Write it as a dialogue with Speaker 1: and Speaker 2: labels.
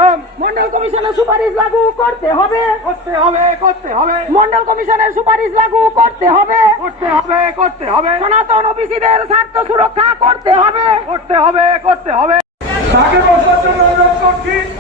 Speaker 1: সংগ্রাম
Speaker 2: মন্ডল কমিশনের সুপারিশ লাগু করতে হবে,
Speaker 1: করতে হবে, করতে হবে,
Speaker 2: মন্ডল কমিশনের সুপারিশ লাগু করতে হবে,
Speaker 1: করতে হবে, করতে হবে,
Speaker 2: সনাতন ওবিসিদের স্বার্থ সুরক্ষা করতে হবে,
Speaker 1: করতে হবে, করতে হবে। তাকে বসার জন্য অনুরোধ করছি